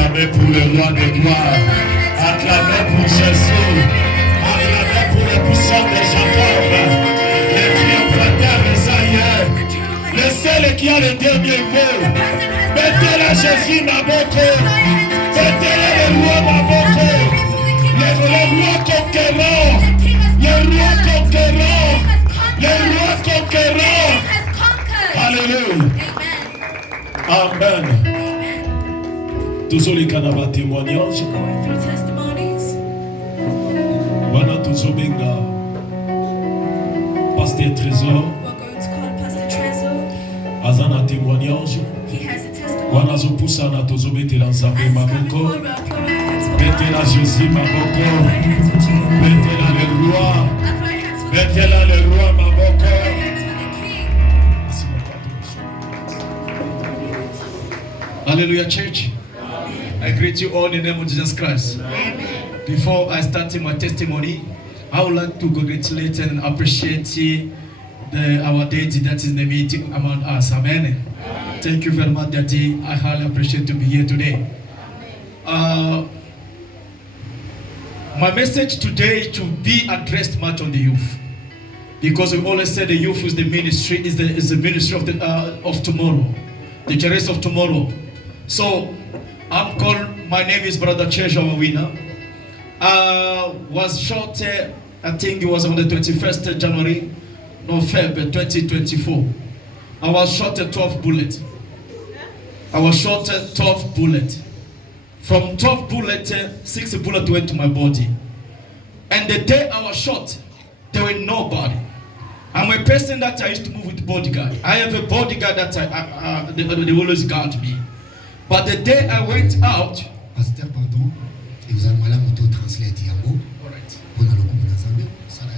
acclamez pour le roi des gloires. Acclamez pour Jésus. Acclamez pour le puissant de Jacob. Le triomphateur Isaïe. Le seul qui a le dernier mot. Mettez-le Jésus ma boko. Mettez-le le roi ma boko. Le roi conquérant. Le roi conquérant. Le roi conquérant. Alléluia. Amen. Toujours les canavas témoignages. Voilà toujours benga. Pasteur Trésor. Azana témoignage. Voilà zo poussa na toujours bete l'ensemble maboko. Bete la Jésus maboko. Bete la le roi. Bete la le roi maboko. Hallelujah, church. I greet you all in the name of Jesus Christ. Amen. Before I start my testimony, I would like to congratulate and appreciate our deity that is in the meeting among us. Amen. Amen. Thank you very much, Daddy. I highly appreciate to be here today. My message today to be addressed much on the youth, because we always say the youth is the ministry, is the ministry of tomorrow, the generation of tomorrow. So my name is Brother Treasure Mawina. Was shot, I think it was on the 21st January, February 2024. I was shot a 12 bullet. From 12 bullets, 6 bullets went to my body. And the day I was shot, there were nobody. I'm a person that I used to move with bodyguard. I have a bodyguard that they always guard me. But the day I went out, Pasteur, pardon, et vous allez me translate yango. Pour le coup de Zambie, ça va.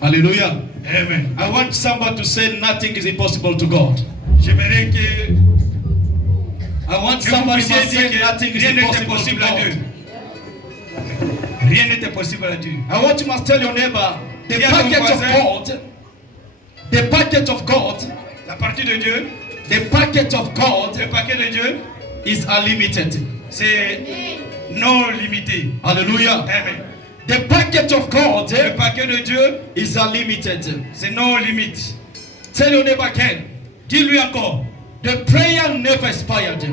Hallelujah. Amen. I want somebody to say nothing is impossible to God. J'aimerais que I want somebody to say nothing is impossible to God. Rien n'était possible à Dieu. I want you to tell your neighbor, the package of God, la partie de Dieu, the package of God, le paquet de Dieu is unlimited. C'est non limité. Hallelujah. Amen. The package of God, le paquet de Dieu, is unlimited. C'est non limite. Tell your neighbor again. Dis-lui encore. The prayer never expired.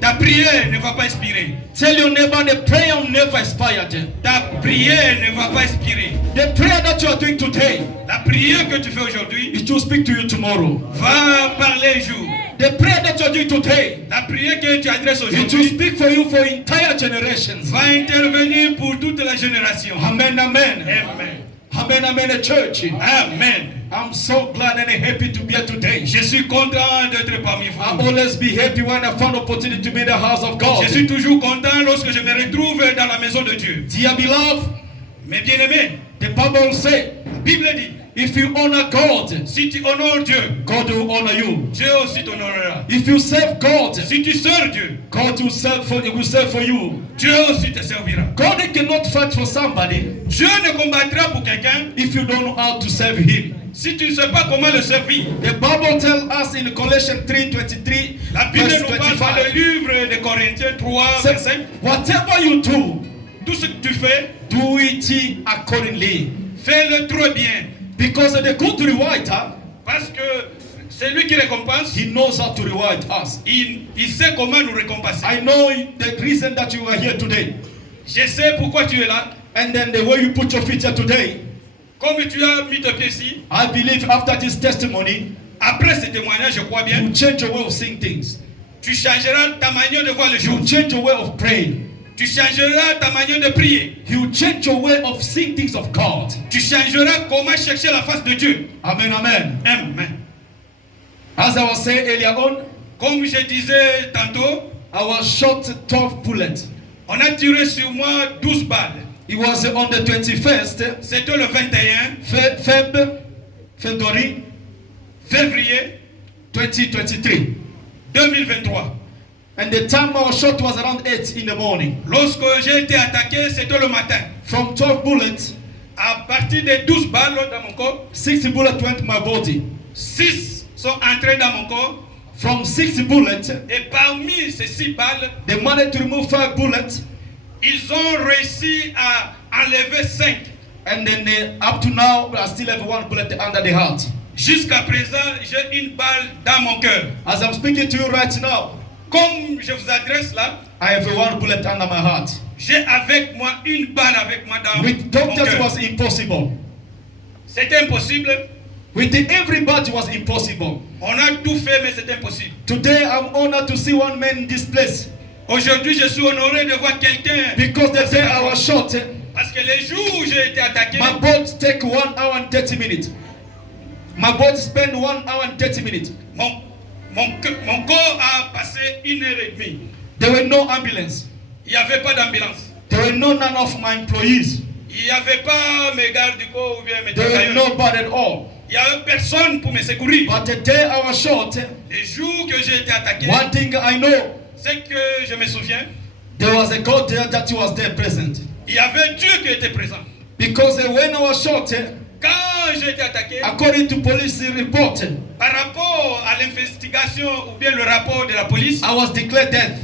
Ta prière ne va pas expirer. Tell your neighbor the prayer never expired. Ta prière ne va pas expirer. The prayer that you are doing today, la prière que tu fais aujourd'hui, it will speak to you tomorrow. Va parler un jour. The prayer that you are doing today, la prière que tu adresses aujourd'hui, it will speak for you for entire generations. Va intervenir pour toute la génération. Amen, amen. Amen. Amen, amen, church. Amen. I'm so glad and happy to be here today. Je suis content d'être parmi vous. I always be happy when I find opportunity to be in the house of God. Je suis toujours content lorsque je me retrouve dans la maison de Dieu. Dear beloved, mes bien-aimés, the Bible say, la Bible dit, if you honor God, si tu honores Dieu, God will honor you. Dieu aussi t'honorera. If you serve God, si tu sers Dieu, God will serve for you. Dieu aussi te servira. God cannot fight for somebody. Dieu ne combattra pour quelqu'un if you don't know how to serve Him. Si tu ne sais pas comment le servir. The Bible tells us in Colossians 3:23, la Bible nous parle dans le livre de Corinthiens 3:25. Whatever you do, tout ce que tu fais, do it accordingly. Fais-le très bien. Because the good rewarder, parce que c'est lui qui récompense. He knows how to reward us. Il sait comment nous récompenser. I know the reason that you are here today. Je sais pourquoi tu es là. And then the way you put your feet here today. Comme tu as mis tes pieds ici. I believe after this testimony, après ce témoignage, je crois bien, you change your way of seeing things. Tu changeras ta manière de voir les choses. You change your way of praying. Tu changeras ta manière de prier. You change your way of seeing things of God. Tu changeras comment chercher la face de Dieu. Amen, amen. Amen. As I was saying earlier on, comme je disais tantôt, I was shot 12 bullets. On a tiré sur moi 12 balles. It was on the 21st. C'était le 21 février 2023. 2023. And the time I was shot was around 8 in the morning. Lorsque j'ai été attaqué, c'était le matin. From 12 bullets, à partir de 12 balles dans mon corps, 6 bullets went to my body. 6 sont entrés dans mon corps. From 6 bullets, Et parmi ces 6 balles, they managed to remove 5 bullets. ils ont réussi à enlever 5. And then up to now, I still have 1 bullet under the heart. Jusqu'à présent, j'ai une balle dans mon cœur. As I'm speaking to you right now, Comme je vous adresse là, I have 1 bullet under my heart. j'ai avec moi une balle avec moi dans With mon doctors, it cœur. was impossible. C'était impossible. With everybody, it was impossible. On a tout fait, mais c'est impossible. Today, I'm honored to see 1 man in this place. Aujourd'hui, je suis honoré de voir quelqu'un. Because the day I was shot, Parce que les jours où j'ai été attaqué, my boat take 1 hour and 30 minutes. My boat spent 1 hour and 30 minutes. mon corps a passé 1h30. There were no ambulance. Il n'y avait pas d'ambulance. There were none of my employees. Il n'y avait pas mes gardes du corps ou bien mes There were travailleurs. nobody at all. Il n'y avait personne pour me secourir. But the day I was shot, Les jours que j'ai été attaqué, one thing I know, c'est que je me souviens, there was a God there that was there present. il y avait Dieu qui était présent. Because when I was shot, Quand j'ai été attaqué, according to police report, par rapport à l'investigation ou bien le rapport de la police, I was declared dead.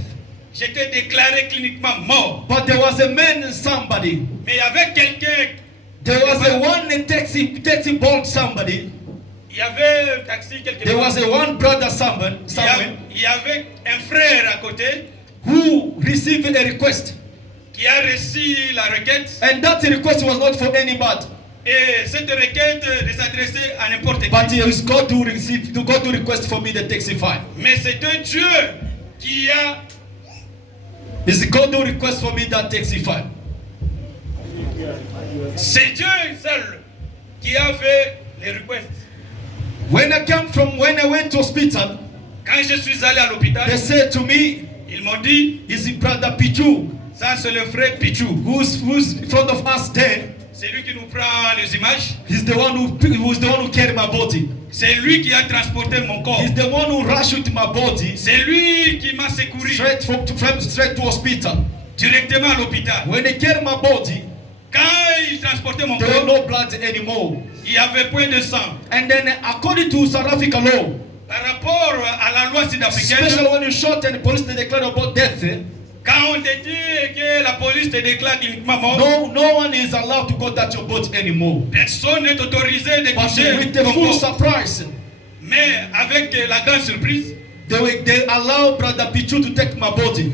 j'étais déclaré cliniquement mort. But there was a man, somebody. Mais il y avait quelqu'un, There was a one taxi board somebody. il y avait un taxi quelque There part. was a one brother somewhere Il y avait un frère à côté who received a request. qui a reçu la requête. And that request was not for anybody. Et cette requête de s'adresser à n'importe qui. But it was God to request for me the taxi file. Mais c'était Dieu qui a. It's God who request for me that taxi file. C'est Dieu seul qui a fait les requests. When I went to hospital, Quand je suis allé à l'hôpital, they said to me, ils m'ont dit, "Is it brother Pichu, ça c'est le frère Pichou. who's in front of us there? C'est lui qui nous prend les images. He's the one who carried my body. C'est lui qui a transporté mon corps. He's the one who rushed with my body C'est lui qui m'a secouru straight to hospital. directement à l'hôpital. When they carried my body, Quand il transportait mon there was corps, no blood anymore. il n'y avait point de sang. And then according to South African law, Par rapport à la loi sud-africaine, especially when you shot and the police they declare about death, quand on te dit que la police te déclare cliniquement mort, no one is allowed to go touch your body anymore. personne n'est autorisé de But toucher with the ton full corps. surprise, Mais avec la grande surprise, they allow brother Pichu to take my body.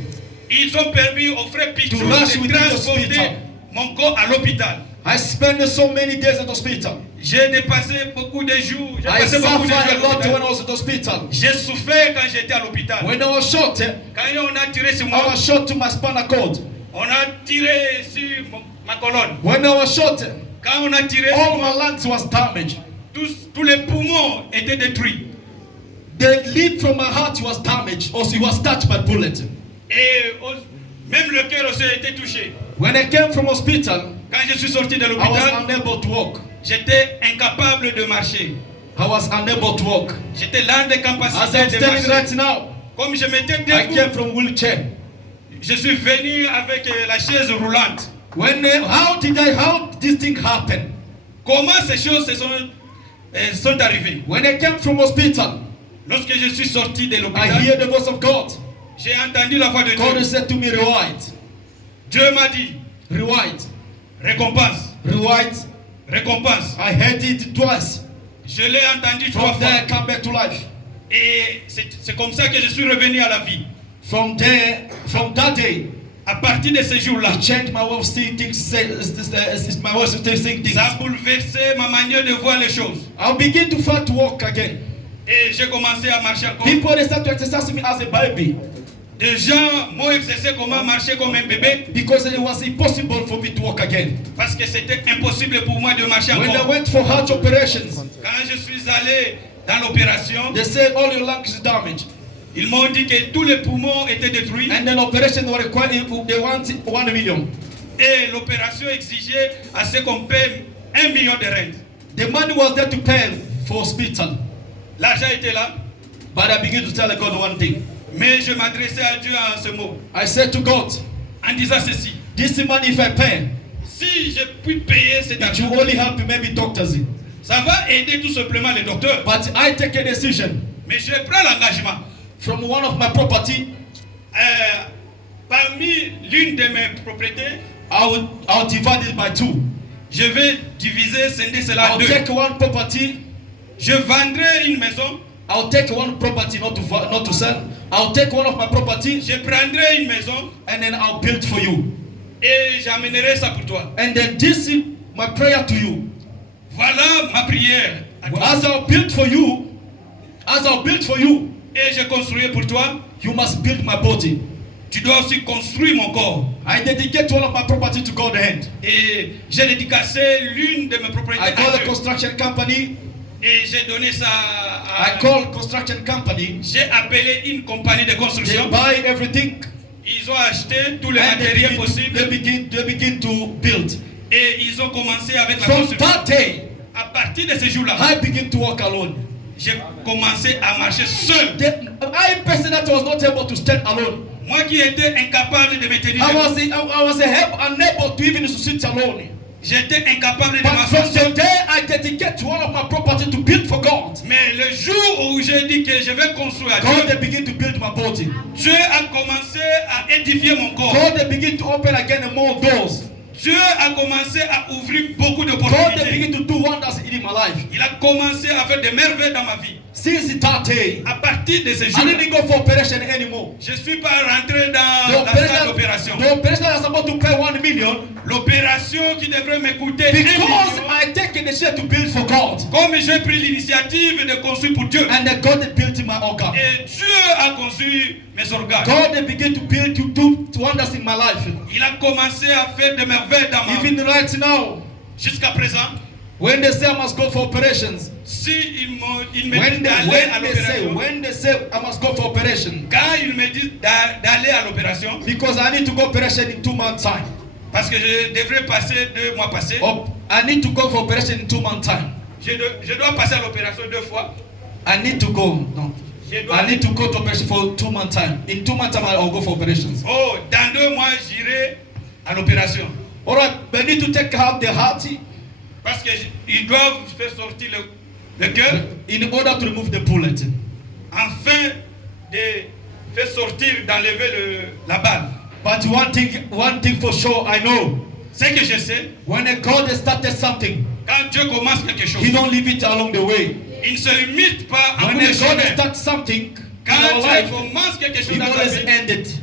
ils ont permis au frère Pichou To rush with de me to transporter hospital. mon corps à l'hôpital. I spent so many days at hospital. J'ai dépassé beaucoup de jours. J'ai I passé beaucoup de jours suffered à a lot when I l'hôpital. was at hospital. J'ai souffert quand j'étais à l'hôpital. When I was shot, Quand on a tiré sur I moi, was shot to my spinal cord. on a tiré sur ma colonne. When I was shot, Quand on a tiré sur all moi, my lungs was damaged. tous les poumons étaient détruits. The lead from my heart was damaged. Also, it was touched by bullet. Et même le cœur aussi a été touché. When I came from hospital, Quand je suis sorti de I was l'hôpital, unable to walk. j'étais incapable de marcher. I was unable to walk. J'étais là As d'incapacité I'm de standing marcher. right now, Comme je m'étais I came debout, from wheelchair. je suis venu avec la chaise roulante. How this thing happen? Comment ces choses sont arrivées? When I came from hospital, Lorsque je suis sorti de I l'hôpital, hear the voice of God. j'ai entendu la voix de God Dieu. said to me, rewind, Dieu m'a dit, rewind, récompense, rewind. récompense. I heard it twice. Je l'ai entendu 3 From there, I fois. come back to life. Et c'est comme ça que je suis revenu à la vie. From that day, À partir de ce jour-là, I changed my way of seeing things. My way of seeing things. ça a bouleversé ma manière de voir les choses. I begin to fight to walk again. Et j'ai commencé à marcher encore. People they start to exercise me as a baby Des gens m'ont exercé comment marcher comme un bébé because it was impossible for me to walk again. parce que c'était impossible pour moi de marcher When I encore. went for heart operations, Quand je suis allé dans l'opération, they said all your lungs is damaged, ils m'ont dit que tous les poumons étaient détruits and then operation were required. They want 1 million. et l'opération exigeait à ce qu'on paie 1 million de rentes. The money was there to pay for hospital, L'argent était là, but I began to tell God one thing. mais je m'adressais à Dieu en ce mot, I said to God, en disant ceci. this money if I pay, Si je puis payer cet it argent, will only help maybe doctors. Ça va aider tout simplement les docteurs. But I take a decision. Mais je prends l'engagement. From one of my property, parmi l'une de mes propriétés, I'll divide it by two. je vais diviser, scinder cela en I'll deux. take one property. Je vendrai une maison. I'll take one property, not to sell. I'll take one of my property, Je prendrai une maison and then I'll build for you. et j'amènerai ça pour toi. And then this is my prayer to you. Voilà ma prière. À toi. As I'll build for you, Et je construirai pour toi. you must build my body. Tu dois aussi construire mon corps. I dedicate one of my property to God's hand. Et j'ai dédicacé l'une de mes propriétés I call à a Dieu. construction company. Et j'ai donné ça I à... call construction company. J'ai appelé une compagnie de They construction. buy everything. Ils ont acheté tous les And matériels possibles. they begin to build. Et ils ont commencé avec la From construction. that day, À partir de ce jour-là, I begin to walk alone. j'ai commencé à marcher seul. I person that was not able to stand alone. Moi qui étais incapable de me tenir I debout. was unable to even to sit alone. J'étais incapable de But from m'asseoir seul. the day I dedicate one of my property to build for God, Mais le jour où j'ai dit que je vais construire à God Dieu, they begin to build my body. Dieu a commencé à édifier mon corps. God they begin to open again more doors. Dieu a commencé à ouvrir beaucoup God they d'opportunités. begin to do wonders in my life. Il a commencé à faire des merveilles dans ma vie. Since that day, À partir de ce I jour, didn't go for operation anymore. je ne suis pas rentré dans The la salle d'opération. operation I was supposed to pay 1 million L'opération qui devrait me coûter 1 because million. I take a decision to build for God. Comme j'ai pris l'initiative de construire pour Dieu. And then God they built my organ. Et Dieu a construit mes organes. God they begin to build to do wonders in my life. Il a commencé à faire des merveilles dans ma vie. Even right now, Jusqu'à présent, when they say I must go for operations, si il me dit d'aller à l'opération, when they say I must go for operation, quand il me dit d'aller à l'opération, because I need to go operation in 2 months time. parce que je devrais passer 2 mois passés, I need to go for operation in 2 months time. je dois passer à l'opération 2 fois. I need to go. No. Je dois, I need to go to operation for 2 months time. In 2 months time, I'll go for operations. oh, dans 2 mois, j'irai à l'opération. All right, but I need to take out the heart Parce qu'ils doivent faire sortir le cœur in order to remove the bullet. afin de faire sortir, d'enlever la balle. But one thing for sure, I know. Ce que je sais, When God has started something, quand Dieu commence quelque chose, He don't leave it along the way. il ne se limite pas à When bout de God chemin. starts something in Quand our Dieu life, commence quelque chose He dans ta always vie, end it.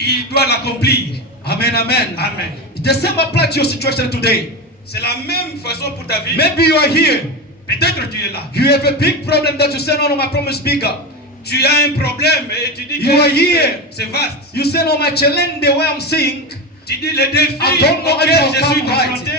il doit l'accomplir. Amen, amen. Amen. The same applies to your situation today. C'est la même façon pour ta vie. Maybe you are here. Peut-être tu es là. You have a big problem that you say, no, my problem is bigger. Tu as un problème et tu dis You are que here. c'est vaste. You say, no, my challenge, the way I'm seeing, Tu dis les défis I don't know auxquels if I'll je suis come right. confronté.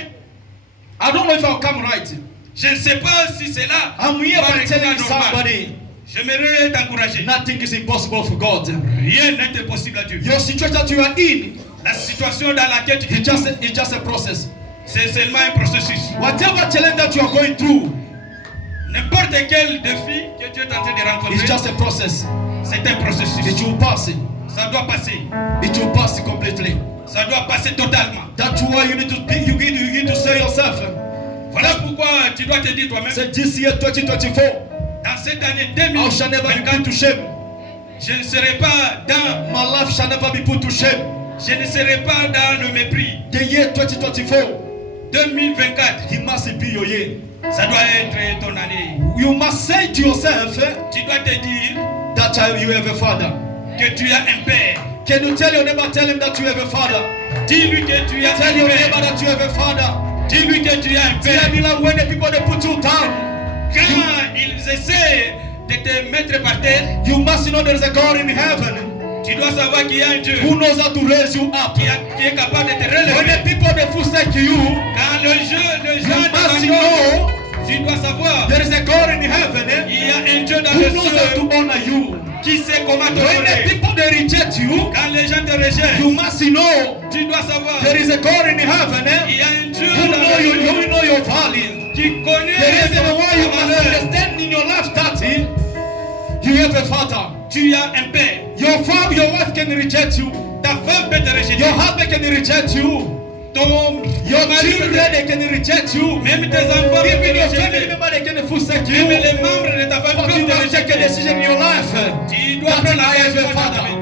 I don't know if I'll come right. Je ne sais pas si c'est là. I'm here Par by exemple, telling normal. somebody, J'aimerais t'encourager. nothing is impossible for God. Rien n'est impossible à Dieu. Your situation that you are in, La situation dans laquelle tu te it's trouves, just a process. c'est seulement un processus. Whatever challenge that you are going through, N'importe quel défi que tu es en train de rencontrer, it's just a process. c'est un processus. It will pass. Ça doit passer. It will pass completely. Ça doit passer totalement. That's why you need to speak, you need to say yourself. Voilà pourquoi tu dois te dire toi-même, Say this year 2024, dans cette année I shall never be put 2024, to shame. je ne serai pas dans, My life shall never be put to shame. je ne serai pas dans le mépris. The year 2024, 2024, it must be your year. ça doit être ton année. You must say to yourself Tu dois te dire that you have a father. que tu as un père. Can you tell your neighbor, tell him that you have a father? Dis-lui que tu as Tell un your neighbor père. that you have a father. Dis-lui que tu as un Tell père. me like when the people they put you down, Quand ils essaient de te mettre par terre, you must know there is a God in heaven tu dois savoir qu'il y a un Dieu who knows how to raise you up. qui est capable de te When relever. the people they forsake you, Quand les you gens must t'abandonnent, know tu dois savoir there is a God in heaven il y a un Dieu dans who le knows how ciel to honor you. qui sait comment te When the honorer. people they reject you, Quand les gens te rejettent, you must know tu dois savoir there is a God in heaven il y a un Dieu who dans know le you, ciel you know your value. qui connaît The reason ton why you must valeur. understand in your life that you have a father. Tu as un père. Your wife can reject you. Ta femme peut te rejeter. Your husband can reject you. Your children, they can reject you. même tes enfants, Even your peuvent te family rejeter. member, they can forsake you. Même les membres de ta famille But you peuvent te must take a rejeter. decision in your life. Tu dois That prendre la I am décision your dans ta father. vie.